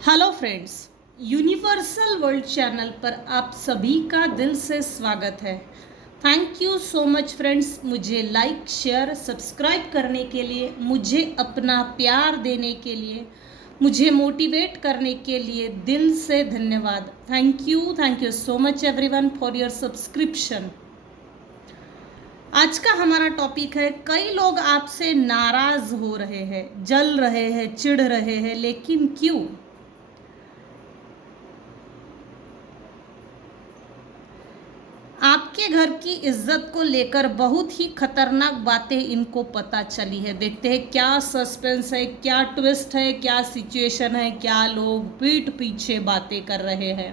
Hello friends, universal world channel पर आप सभी का दिल से स्वागत है। Thank you so much friends, मुझे लाइक शेयर सब्सक्राइब करने के लिए, मुझे अपना प्यार देने के लिए, मुझे मोटिवेट करने के लिए दिल से धन्यवाद। Thank you so much everyone for your subscription. आज का हमारा टॉपिक है, कई लोग आपसे नाराज हो रहे हैं, जल रहे हैं, चिढ़ रहे हैं, लेकिन क्यों? आपके घर की इज्जत को लेकर बहुत ही खतरनाक बातें इनको पता चली है। देखते हैं क्या सस्पेंस है, क्या ट्विस्ट है, क्या सिचुएशन है, क्या लोग पीठ पीछे बातें कर रहे हैं।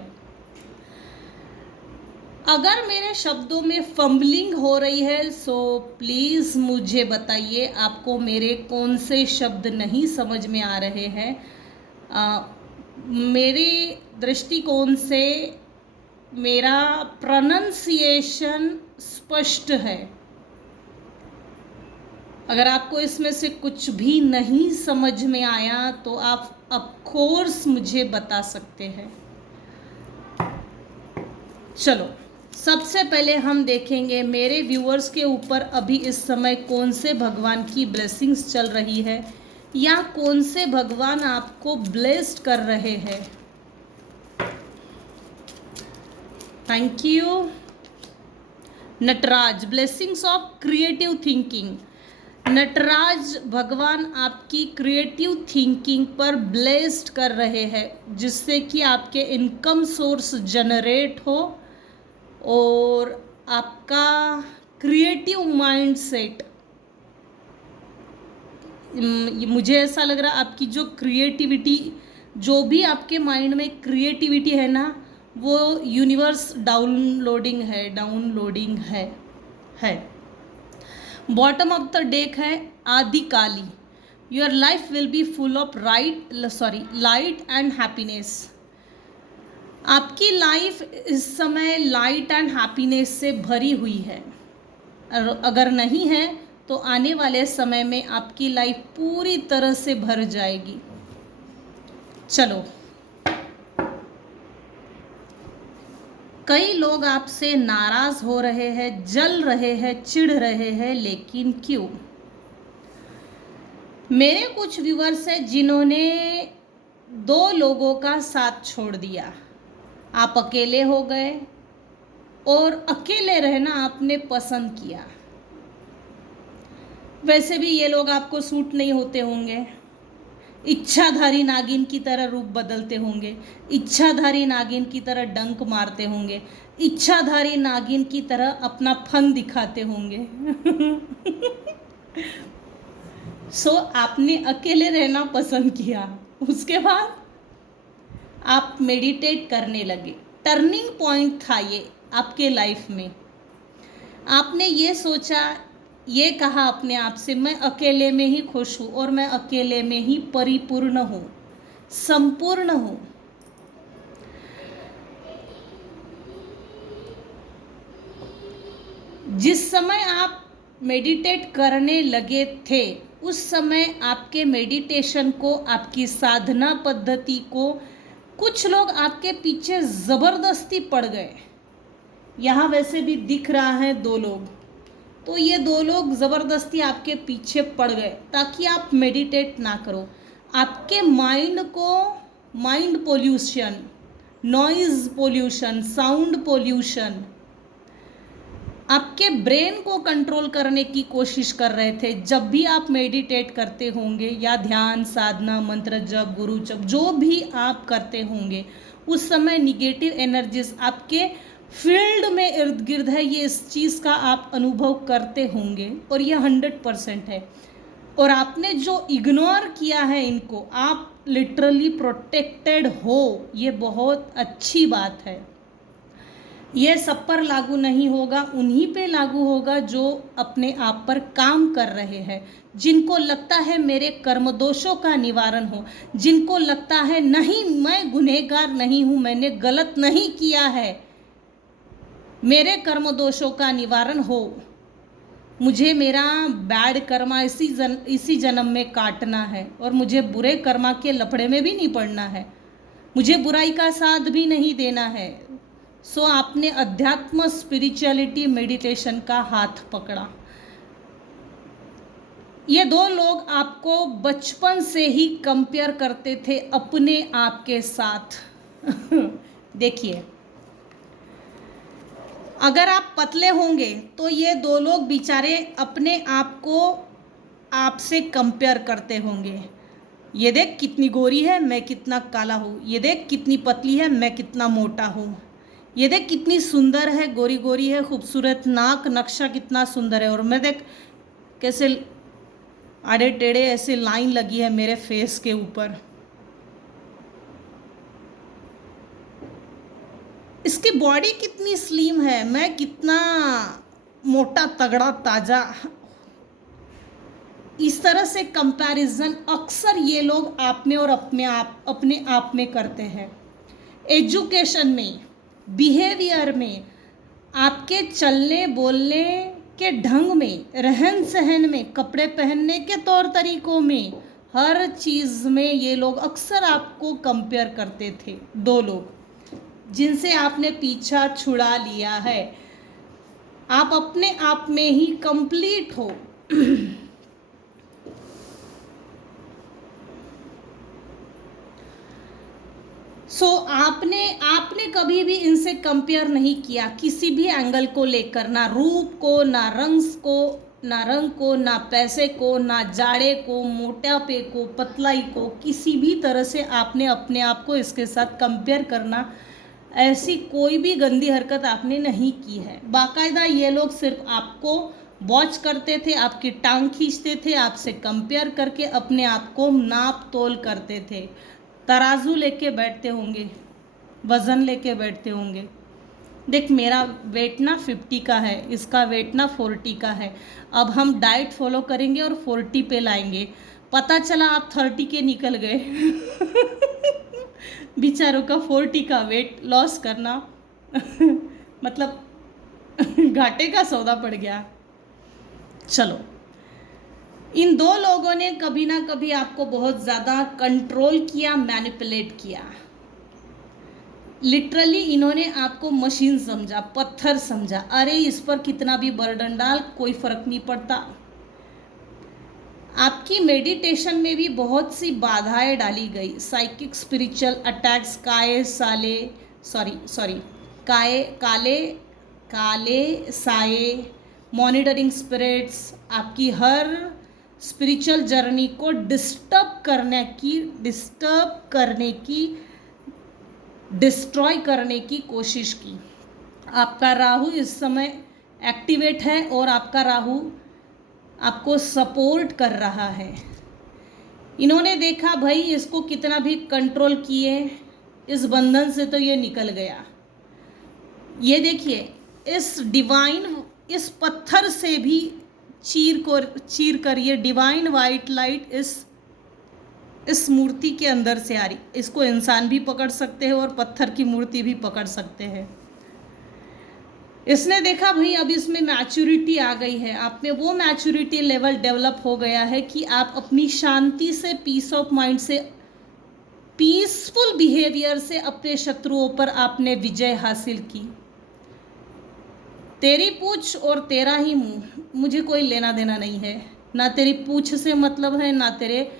अगर मेरे शब्दों में फंबलिंग हो रही है सो प्लीज़ मुझे बताइए, आपको मेरे कौन से शब्द नहीं समझ में आ रहे हैं। मेरे दृष्टिकोण से मेरा प्रोनंसिएशन स्पष्ट है। अगर आपको इसमें से कुछ भी नहीं समझ में आया तो आप ऑफ कोर्स मुझे बता सकते हैं। चलो, सबसे पहले हम देखेंगे मेरे व्यूअर्स के ऊपर अभी इस समय कौन से भगवान की ब्लेसिंग्स चल रही है या कौन से भगवान आपको ब्लेस्ड कर रहे हैं। Thank you. Nataraj, blessings of creative thinking. Nataraj भगवान आपकी क्रिएटिव थिंकिंग पर ब्लेस्ड कर रहे हैं, जिससे कि आपके इनकम सोर्स जनरेट हो और आपका क्रिएटिव माइंडसेट, मुझे ऐसा लग रहा है आपकी जो क्रिएटिविटी, जो भी आपके माइंड में क्रिएटिविटी है ना, वो यूनिवर्स डाउनलोडिंग है। बॉटम ऑफ द डेक है Adikali. Your life will be full of light and happiness. आपकी लाइफ इस समय लाइट एंड हैप्पीनेस से भरी हुई है। अगर नहीं है तो आने वाले समय में आपकी लाइफ पूरी तरह से भर जाएगी। चलो, कई लोग आपसे नाराज हो रहे हैं, जल रहे हैं, चिढ़ रहे हैं, लेकिन क्यों? मेरे कुछ व्यूअर्स हैं जिन्होंने 2 लोगों का साथ छोड़ दिया। आप अकेले हो गए और अकेले रहना आपने पसंद किया। वैसे भी ये लोग आपको सूट नहीं होते होंगे। इच्छाधारी नागिन की तरह रूप बदलते होंगे, इच्छाधारी नागिन की तरह डंक मारते होंगे, इच्छाधारी नागिन की तरह अपना फन दिखाते होंगे। सो आपने अकेले रहना पसंद किया। उसके बाद आप मेडिटेट करने लगे। टर्निंग पॉइंट था ये आपके लाइफ में। आपने ये सोचा, ये कहा अपने आप से, मैं अकेले में ही खुश हूँ और मैं अकेले में ही परिपूर्ण हूँ, संपूर्ण हूँ। जिस समय आप मेडिटेट करने लगे थे उस समय आपके मेडिटेशन को, आपकी साधना पद्धति को कुछ लोग आपके पीछे ज़बरदस्ती पड़ गए। यहाँ वैसे भी दिख रहा है 2 लोग, तो ये 2 लोग ज़बरदस्ती आपके पीछे पड़ गए ताकि आप मेडिटेट ना करो। आपके माइंड को mind pollution, noise pollution, sound pollution, आपके ब्रेन को कंट्रोल करने की कोशिश कर रहे थे। जब भी आप मेडिटेट करते होंगे या ध्यान, साधना, मंत्र जप, गुरु जप, जो भी आप करते होंगे, उस समय निगेटिव एनर्जीज आपके फील्ड में इर्द गिर्द है। ये इस चीज़ का आप अनुभव करते होंगे और ये 100% है। और आपने जो इग्नोर किया है इनको, आप लिटरली प्रोटेक्टेड हो। ये बहुत अच्छी बात है। ये सब पर लागू नहीं होगा, उन्हीं पे लागू होगा जो अपने आप पर काम कर रहे हैं, जिनको लगता है मेरे कर्म दोषों का निवारण हो, जिनको लगता है नहीं मैं गुनहगार नहीं हूँ, मैंने गलत नहीं किया है, मेरे कर्म दोषों का निवारण हो, मुझे मेरा बैड कर्मा इसी जन्म में काटना है और मुझे बुरे कर्मा के लफड़े में भी नहीं पड़ना है। मुझे बुराई का साथ भी नहीं देना है। सो आपने अध्यात्म, स्पिरिचुअलिटी, मेडिटेशन का हाथ पकड़ा। ये दो लोग आपको बचपन से ही कंपेयर करते थे अपने आप के साथ। देखिए, अगर आप पतले होंगे तो ये दो लोग बेचारे अपने आप को आपसे कंपेयर करते होंगे। ये देख कितनी गोरी है, मैं कितना काला हूँ। ये देख कितनी पतली है, मैं कितना मोटा हूँ। ये देख कितनी सुंदर है, गोरी गोरी है, खूबसूरत नाक नक्शा कितना सुंदर है, और मैं देख कैसे आड़े टेढ़े ऐसे लाइन लगी है मेरे फेस के ऊपर। इसकी बॉडी कितनी स्लिम है, मैं कितना मोटा तगड़ा ताजा। इस तरह से कंपैरिजन अक्सर ये लोग आप में और अपने आप में करते हैं। एजुकेशन में, बिहेवियर में, आपके चलने बोलने के ढंग में, रहन सहन में, कपड़े पहनने के तौर तरीकों में, हर चीज़ में ये लोग अक्सर आपको कंपेयर करते थे। दो लोग जिनसे आपने पीछा छुड़ा लिया है। आप अपने आप में ही कंप्लीट हो। आपने कभी भी इनसे कंपेयर नहीं किया किसी भी एंगल को लेकर, ना रूप को, ना रंग को, ना पैसे को, ना जाड़े को, मोटापे को, पतलाई को, किसी भी तरह से आपने अपने आप को इसके साथ कंपेयर करना, ऐसी कोई भी गंदी हरकत आपने नहीं की है। बाकायदा ये लोग सिर्फ आपको वॉच करते थे, आपकी टांग खींचते थे, आपसे कंपेयर करके अपने आप को नाप तोल करते थे। तराजू लेके बैठते होंगे, वज़न लेके बैठते होंगे। देख मेरा वेट ना 50 का है, इसका वेट ना 40 का है, अब हम डाइट फॉलो करेंगे और 40 पे लाएंगे। पता चला आप 30 के निकल गए। बेचारों का 40 का वेट लॉस करना मतलब घाटे का सौदा पड़ गया। चलो, इन दो लोगों ने कभी ना कभी आपको बहुत ज़्यादा कंट्रोल किया, मैनिपुलेट किया। लिटरली इन्होंने आपको मशीन समझा, पत्थर समझा। अरे इस पर कितना भी बर्डन डाल, कोई फर्क नहीं पड़ता। आपकी मेडिटेशन में भी बहुत सी बाधाएं डाली गई। साइकिक स्पिरिचुअल अटैक्स, काले साए, मॉनिटरिंग स्पिरिट्स, आपकी हर स्पिरिचुअल जर्नी को डिस्टर्ब करने की, डिस्ट्रॉय करने की कोशिश की। आपका राहु इस समय एक्टिवेट है और आपका राहु आपको सपोर्ट कर रहा है। इन्होंने देखा भाई इसको कितना भी कंट्रोल किए, इस बंधन से तो ये निकल गया। ये देखिए, इस पत्थर से भी चीर कर ये डिवाइन वाइट लाइट इस मूर्ति के अंदर से आ रही। इसको इंसान भी पकड़ सकते हैं और पत्थर की मूर्ति भी पकड़ सकते हैं। इसने देखा भाई अब इसमें मैच्योरिटी आ गई है, आप में वो मैच्योरिटी लेवल डेवलप हो गया है कि आप अपनी शांति से, पीस ऑफ माइंड से, पीसफुल बिहेवियर से अपने शत्रुओं पर आपने विजय हासिल की। तेरी पूछ और तेरा ही मुंह, मुझे कोई लेना देना नहीं है। ना तेरी पूछ से मतलब है, ना तेरे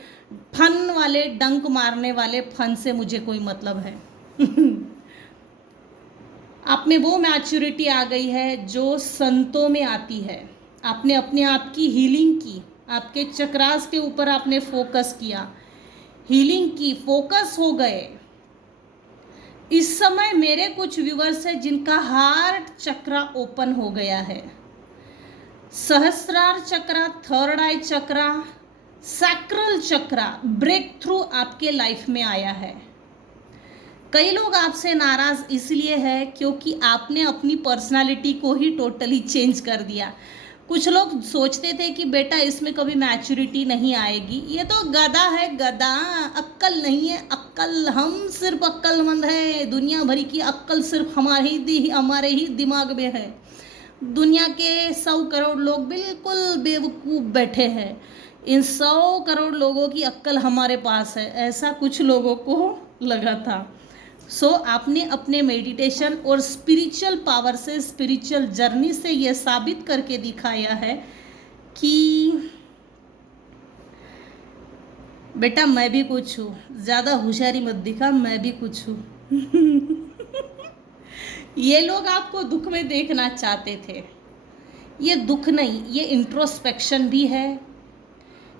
फन वाले डंक मारने वाले फन से मुझे कोई मतलब है। आप में वो मैच्योरिटी आ गई है जो संतों में आती है। आपने अपने आप की हीलिंग की, आपके चक्रास के ऊपर आपने फोकस किया, हीलिंग की, फोकस हो गए। इस समय मेरे कुछ व्यूवर्स हैं जिनका हार्ट चक्रा ओपन हो गया है। सहस्रार चक्रा, थर्ड आई चक्रा, सैक्रल चक्रा, ब्रेक थ्रू आपके लाइफ में आया है। कई लोग आपसे नाराज इसलिए है क्योंकि आपने अपनी पर्सनालिटी को ही टोटली चेंज कर दिया। कुछ लोग सोचते थे कि बेटा इसमें कभी मैच्योरिटी नहीं आएगी, ये तो गधा है, गधा, अक्ल नहीं है अक्ल, हम सिर्फ अक्लमंद है, दुनिया भरी की अक्ल सिर्फ हमारे ही दिमाग में है। दुनिया के 100 करोड़ लोग बिल्कुल बेवकूफ़ बैठे हैं, इन 100 करोड़ लोगों की अक्ल हमारे पास है, ऐसा कुछ लोगों को लगा था। सो आपने अपने मेडिटेशन और स्पिरिचुअल पावर से, स्पिरिचुअल जर्नी से ये साबित करके दिखाया है कि बेटा मैं भी कुछ हूँ, ज़्यादा होशियारी मत दिखा, मैं भी कुछ हूँ। ये लोग आपको दुख में देखना चाहते थे। ये दुख नहीं, ये इंट्रोस्पेक्शन भी है,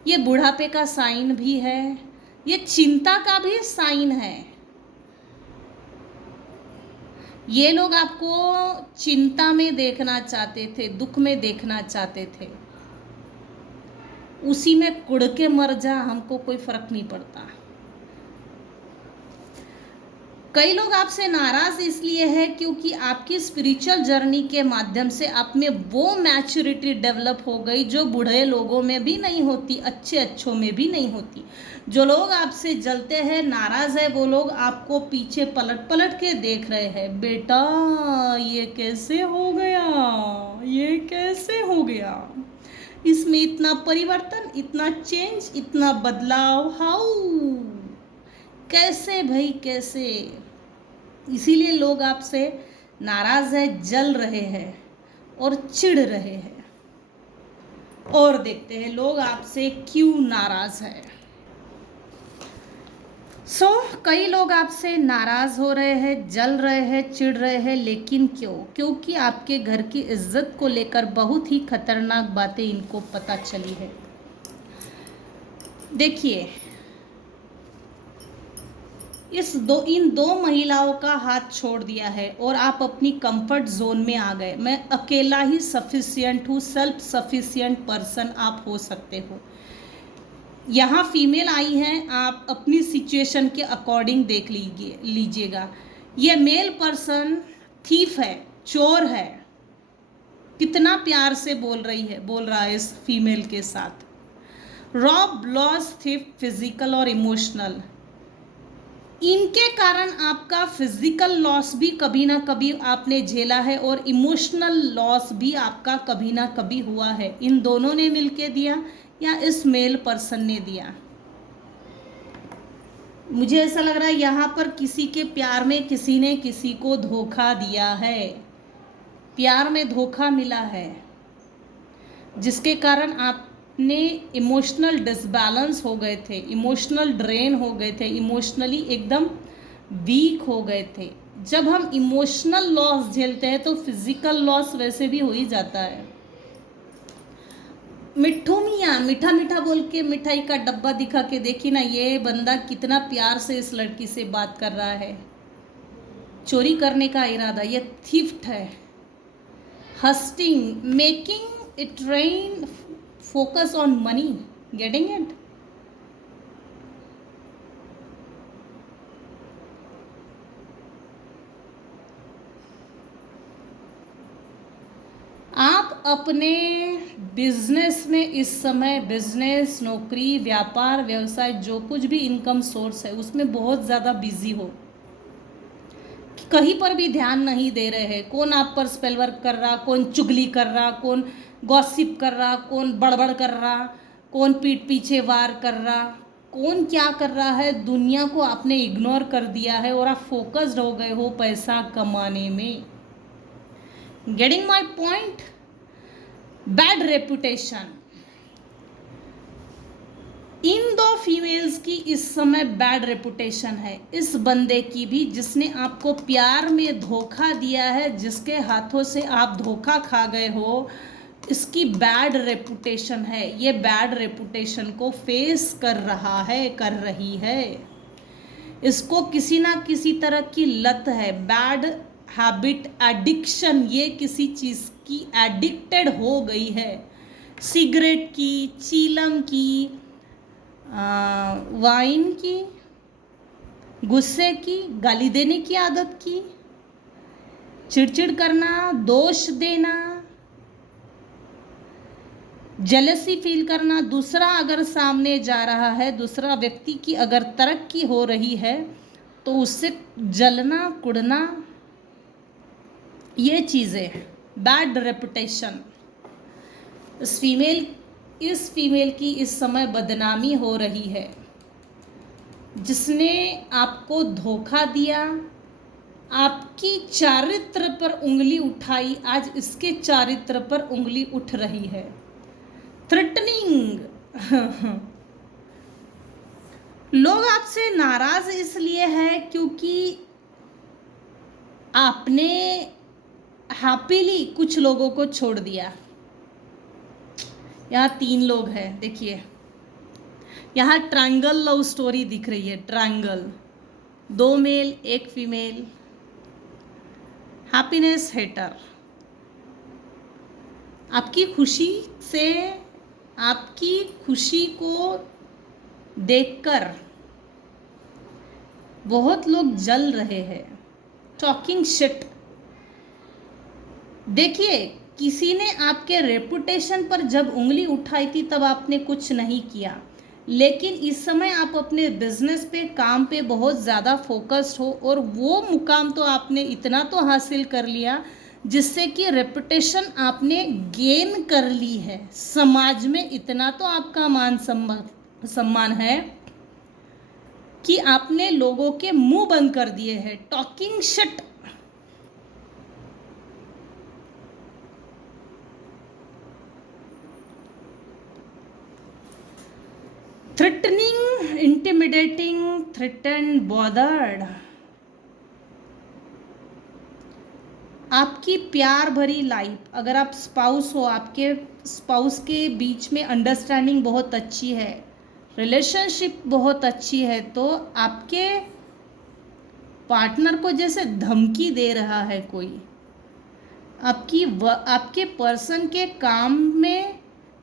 ये बुढ़ापे का साइन भी है, ये चिंता का भी साइन है। ये लोग आपको चिंता में देखना चाहते थे, दुख में देखना चाहते थे। उसी में कुड़ के मर जा, हमको कोई फर्क नहीं पड़ता। कई लोग आपसे नाराज इसलिए है क्योंकि आपकी स्पिरिचुअल जर्नी के माध्यम से आप में वो मैच्योरिटी डेवलप हो गई जो बूढ़े लोगों में भी नहीं होती, अच्छे अच्छों में भी नहीं होती। जो लोग आपसे जलते हैं, नाराज है, वो लोग आपको पीछे पलट पलट के देख रहे हैं। बेटा ये कैसे हो गया, ये कैसे हो गया, इसमें इतना परिवर्तन, इतना चेंज, इतना बदलाव, हाउ, कैसे भाई कैसे। इसीलिए लोग आपसे नाराज है, जल रहे हैं और चिढ़ रहे हैं। और देखते हैं लोग आपसे क्यों नाराज है। कई लोग आपसे नाराज हो रहे हैं, जल रहे हैं, चिढ़ रहे हैं, लेकिन क्यों? क्योंकि आपके घर की इज्जत को लेकर बहुत ही खतरनाक बातें इनको पता चली है। देखिए, इन दो महिलाओं का हाथ छोड़ दिया है और आप अपनी कंफर्ट जोन में आ गए। मैं अकेला ही सफिशिएंट हूँ, सेल्फ सफिशिएंट पर्सन आप हो सकते हो। यहाँ फीमेल आई हैं, आप अपनी सिचुएशन के अकॉर्डिंग देख लीजिएगा। ये मेल पर्सन थीफ है, चोर है, कितना प्यार से बोल रहा है इस फीमेल के साथ। रॉब, लॉस, थीफ, फिजिकल और इमोशनल, इनके कारण आपका फिजिकल लॉस भी कभी ना कभी आपने झेला है और इमोशनल लॉस भी आपका कभी ना कभी हुआ है। इन दोनों ने मिलके दिया या इस मेल पर्सन ने दिया। मुझे ऐसा लग रहा है यहाँ पर किसी के प्यार में किसी ने किसी को धोखा दिया है, प्यार में धोखा मिला है, जिसके कारण आपने इमोशनल डिसबैलेंस हो गए थे, इमोशनल ड्रेन हो गए थे, इमोशनली एकदम वीक हो गए थे। जब हम इमोशनल लॉस झेलते हैं तो फिजिकल लॉस वैसे भी हो ही जाता है। मिट्ठू मियाँ मीठा मीठा बोल के मिठाई का डब्बा दिखा के देखी ना, ये बंदा कितना प्यार से इस लड़की से बात कर रहा है। चोरी करने का इरादा, ये थीफ्ट है। Hustling, making it rain, focus on money, getting it. आप अपने बिजनेस में इस समय, बिजनेस, नौकरी, व्यापार, व्यवसाय, जो कुछ भी इनकम सोर्स है उसमें बहुत ज़्यादा बिजी हो, कहीं पर भी ध्यान नहीं दे रहे हैं। कौन आप पर स्पेल वर्क कर रहा, कौन चुगली कर रहा, कौन गॉसिप कर रहा, कौन बड़बड़ कर रहा, कौन पीठ पीछे वार कर रहा, कौन क्या कर रहा है, दुनिया को आपने इग्नोर कर दिया है और आप फोकस्ड हो गए हो पैसा कमाने में। Getting my point? Bad reputation, इन दो फीमेल्स की इस समय बैड रेपुटेशन है। इस बंदे की भी जिसने आपको प्यार में धोखा दिया है, जिसके हाथों से आप धोखा खा गए हो, इसकी बैड रेपुटेशन है। ये बैड रेपुटेशन को फेस कर रहा है, कर रही है। इसको किसी ना किसी तरह की लत है, बैड हैबिट, एडिक्शन, ये किसी चीज़ की एडिक्टेड हो गई है। सिगरेट की, चीलम की, वाइन की, गुस्से की, गाली देने की आदत की, चिड़चिड़ करना, दोष देना, जेलसी फील करना, दूसरा अगर सामने जा रहा है, दूसरा व्यक्ति की अगर तरक्की हो रही है तो उससे जलना, कुड़ना, ये चीज़ें, बैड रेपुटेशन। इस फीमेल की इस समय बदनामी हो रही है। जिसने आपको धोखा दिया, आपकी चारित्र पर उंगली उठाई, आज इसके चारित्र पर उंगली उठ रही है। थ्रेटनिंग लोग आपसे नाराज इसलिए है क्योंकि आपने हैप्पीली कुछ लोगों को छोड़ दिया। यहाँ 3 लोग हैं, देखिए यहाँ ट्रायंगल लव स्टोरी दिख रही है। Triangle, 2 male 1 female, happiness hater. आपकी खुशी से, आपकी खुशी को देखकर बहुत लोग जल रहे हैं। Talking shit. देखिए, किसी ने आपके रेपुटेशन पर जब उंगली उठाई थी तब आपने कुछ नहीं किया, लेकिन इस समय आप अपने बिजनेस पे, काम पे बहुत ज़्यादा फोकस्ड हो और वो मुकाम तो आपने इतना तो हासिल कर लिया जिससे कि रेपुटेशन आपने गेन कर ली है। समाज में इतना तो आपका मान सम्मान है कि आपने लोगों के मुंह बंद कर दिए हैं। Talking shit. Threatening, intimidating, threatened, bothered. आपकी प्यार भरी लाइफ, अगर आप स्पाउस हो, आपके स्पाउस के बीच में अंडरस्टैंडिंग बहुत अच्छी है, रिलेशनशिप बहुत अच्छी है, तो आपके पार्टनर को जैसे धमकी दे रहा है कोई, आपके पर्सन के काम में,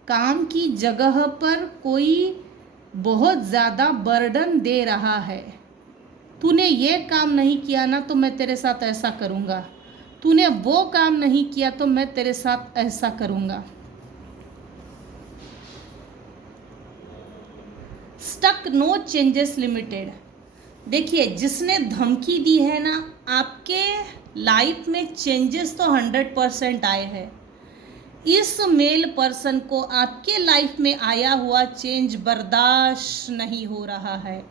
काम की जगह पर कोई बहुत ज़्यादा बर्डन दे रहा है। तूने ये काम नहीं किया ना तो मैं तेरे साथ ऐसा करूँगा, तूने वो काम नहीं किया तो मैं तेरे साथ ऐसा करूँगा। Stuck, no changes limited. देखिए, जिसने धमकी दी है ना, आपके लाइफ में चेंजेस तो 100% आए हैं। इस मेल पर्सन को आपके लाइफ में आया हुआ चेंज बर्दाश्त नहीं हो रहा है,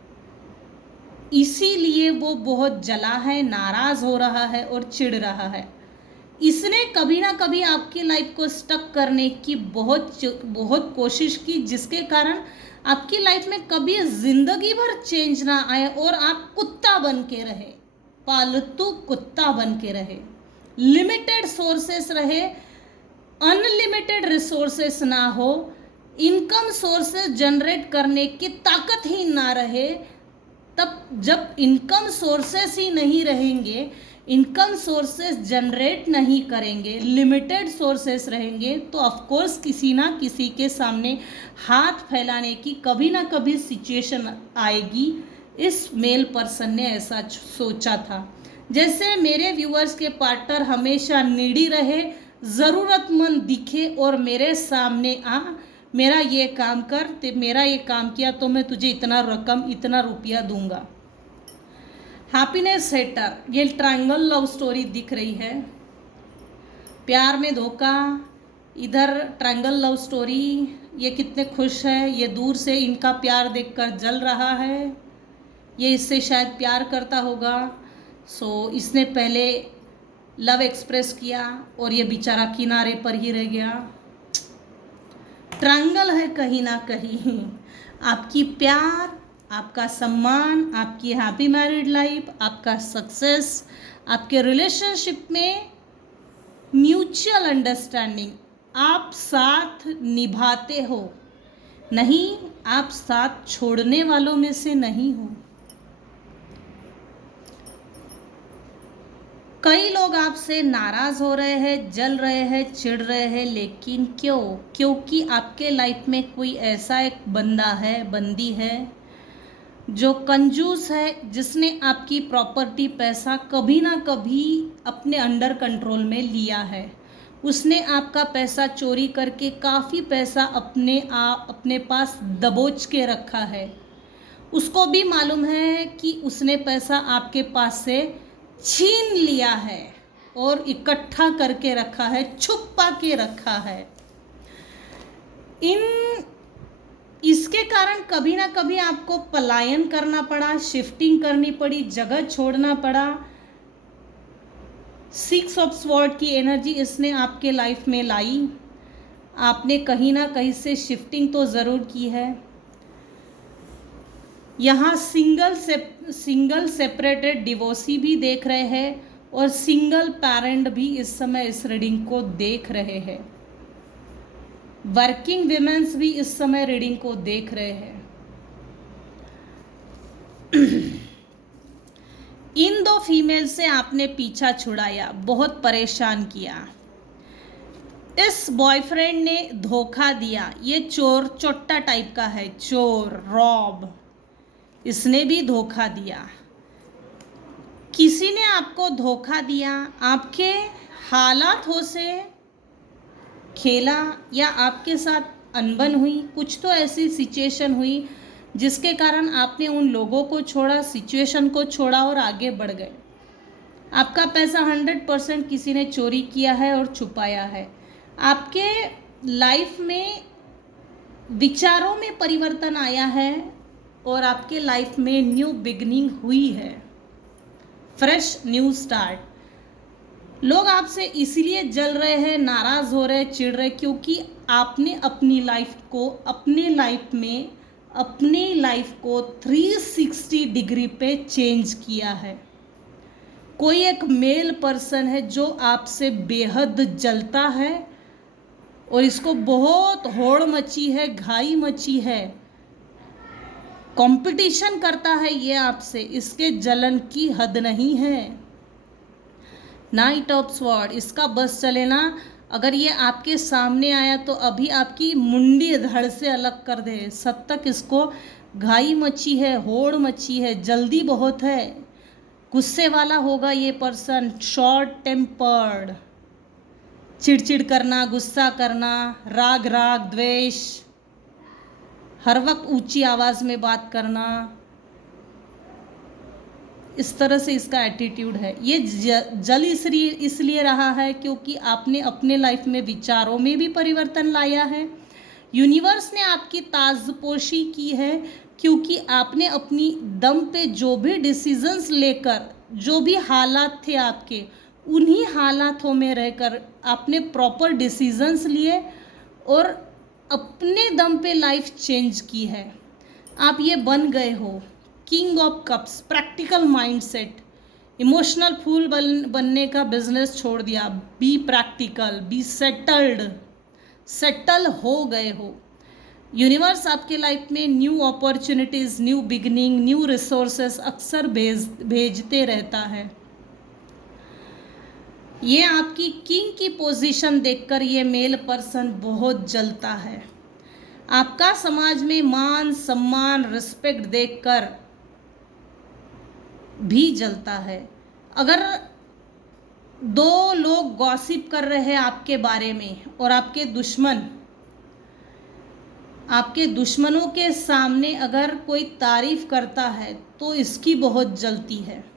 इसीलिए वो बहुत जला है, नाराज हो रहा है और चिढ़ रहा है। इसने कभी ना कभी आपकी लाइफ को स्टक करने की बहुत कोशिश की, जिसके कारण आपकी लाइफ में कभी जिंदगी भर चेंज ना आए और आप कुत्ता बन के रहे, पालतू कुत्ता बन के रहे, लिमिटेड सोर्सेस रहे, अनलिमिटेड रिसोर्सेस ना हो, इनकम सोर्सेस जनरेट करने की ताकत ही ना रहे। तब जब इनकम सोर्सेस ही नहीं रहेंगे, इनकम सोर्सेस जनरेट नहीं करेंगे, लिमिटेड सोर्सेस रहेंगे, तो ऑफ कोर्स किसी ना किसी के सामने हाथ फैलाने की कभी ना कभी सिचुएशन आएगी। इस मेल पर्सन ने ऐसा सोचा था। जैसे मेरे व्यूअर्स के पार्टनर हमेशा नीडी रहे, ज़रूरतमंद दिखे और मेरे सामने आ, मेरा ये काम कर, मेरा ये काम किया तो मैं तुझे इतना रकम, इतना रुपया दूंगा। हैप्पीनेस हेटर, ये ट्रायंगल लव स्टोरी दिख रही है। प्यार में धोखा, इधर ट्रायंगल लव स्टोरी। ये कितने खुश है, ये दूर से इनका प्यार देखकर जल रहा है, ये इससे शायद प्यार करता होगा। सो इसने पहले लव एक्सप्रेस किया और ये बेचारा किनारे पर ही रह गया। ट्रायंगल है कहीं ना कहीं। आपकी प्यार, आपका सम्मान, आपकी हैप्पी मैरिड लाइफ, आपका सक्सेस, आपके रिलेशनशिप में म्यूचुअल अंडरस्टैंडिंग, आप साथ निभाते हो, नहीं आप साथ छोड़ने वालों में से नहीं हो। कई लोग आपसे नाराज़ हो रहे हैं, जल रहे हैं, चिढ़ रहे हैं, लेकिन क्यों? क्योंकि आपके लाइफ में कोई ऐसा एक बंदा है, बंदी है जो कंजूस है, जिसने आपकी प्रॉपर्टी, पैसा कभी ना कभी अपने अंडर कंट्रोल में लिया है। उसने आपका पैसा चोरी करके काफ़ी पैसा अपने पास दबोच के रखा है। उसको भी मालूम है कि उसने पैसा आपके पास से छीन लिया है और इकट्ठा करके रखा है, छुपा के रखा है। इसके कारण कभी ना कभी आपको पलायन करना पड़ा, शिफ्टिंग करनी पड़ी, जगह छोड़ना पड़ा। 6 ऑफ स्वॉर्ड की एनर्जी इसने आपके लाइफ में लाई। आपने कहीं ना कहीं से शिफ्टिंग तो ज़रूर की है। यहाँ सिंगल सेपरेटेड डिवोर्सी भी देख रहे हैं और सिंगल पेरेंट भी इस समय इस रीडिंग को देख रहे हैं। वर्किंग विमेंस भी इस समय रीडिंग को देख रहे हैं। इन 2 फीमेल से आपने पीछा छुड़ाया, बहुत परेशान किया। इस बॉयफ्रेंड ने धोखा दिया। ये चोर चोट्टा टाइप का है, चोर रॉब, इसने भी धोखा दिया। किसी ने आपको धोखा दिया, आपके हालातों से खेला या आपके साथ अनबन हुई। कुछ तो ऐसी सिचुएशन हुई जिसके कारण आपने उन लोगों को छोड़ा, सिचुएशन को छोड़ा और आगे बढ़ गए। आपका पैसा 100% किसी ने चोरी किया है और छुपाया है। आपके लाइफ में विचारों में परिवर्तन आया है और आपके लाइफ में न्यू बिगनिंग हुई है, फ्रेश न्यू स्टार्ट। लोग आपसे इसीलिए जल रहे हैं, नाराज़ हो रहे, चिढ़ रहे, क्योंकि आपने अपनी लाइफ को 360 डिग्री पे चेंज किया है। कोई एक मेल पर्सन है जो आपसे बेहद जलता है और इसको बहुत होड़ मची है, घाई मची है, कंपटीशन करता है ये आपसे, इसके जलन की हद नहीं है। नाइट ऑफ स्वॉर्ड, इसका बस चले ना। अगर ये आपके सामने आया तो अभी आपकी मुंडी धड़ से अलग कर दे। सद तक इसको घाई मची है, होड़ मची है, जल्दी बहुत है, गुस्से वाला होगा ये पर्सन, शॉर्ट टेम्पर्ड, चिड़चिड़ करना, गुस्सा करना, राग द्वेष, हर वक्त ऊंची आवाज़ में बात करना, इस तरह से इसका एटीट्यूड है। ये जल इसलिए रहा है क्योंकि आपने अपने लाइफ में विचारों में भी परिवर्तन लाया है। यूनिवर्स ने आपकी ताजपोशी की है क्योंकि आपने अपनी दम पे जो भी डिसीजंस लेकर, जो भी हालात थे आपके, उन्हीं हालातों में रहकर आपने प्रॉपर डिसीजंस लिए और अपने दम पे लाइफ चेंज की है। आप ये बन गए हो king of cups, practical mindset, emotional fool बनने का बिजनेस छोड़ दिया। बी प्रैक्टिकल, बी सेटल हो गए हो। यूनिवर्स आपके लाइफ में new opportunities, new beginning, new resources अक्सर भेजते रहता है। ये आपकी किंग की पोजीशन देखकर ये मेल पर्सन बहुत जलता है। आपका समाज में मान सम्मान रिस्पेक्ट देखकर भी जलता है। अगर 2 लोग गॉसिप कर रहे हैं आपके बारे में और आपके दुश्मनों के सामने अगर कोई तारीफ करता है तो इसकी बहुत जलती है।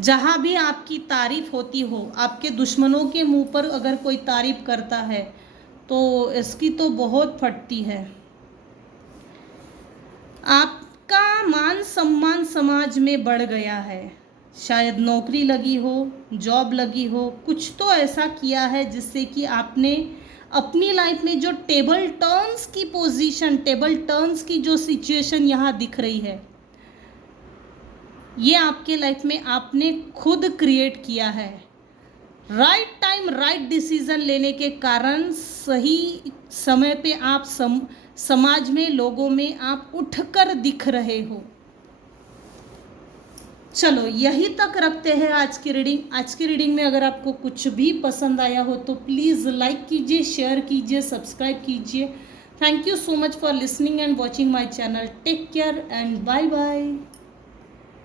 जहाँ भी आपकी तारीफ होती हो, आपके दुश्मनों के मुंह पर अगर कोई तारीफ करता है तो इसकी तो बहुत फटती है। आपका मान सम्मान समाज में बढ़ गया है। शायद नौकरी लगी हो, जॉब लगी हो, कुछ तो ऐसा किया है जिससे कि आपने अपनी लाइफ में जो टेबल टर्न्स की पोजीशन, टेबल टर्न्स की जो सिचुएशन यहाँ दिख रही है, ये आपके लाइफ में आपने खुद क्रिएट किया है। राइट टाइम राइट डिसीजन लेने के कारण सही समय पे आप समाज में, लोगों में आप उठकर दिख रहे हो। चलो यही तक रखते हैं आज की रीडिंग। आज की रीडिंग में अगर आपको कुछ भी पसंद आया हो तो प्लीज़ लाइक कीजिए, शेयर कीजिए, सब्सक्राइब कीजिए। Thank you so much for listening and watching my channel. Take care and bye bye.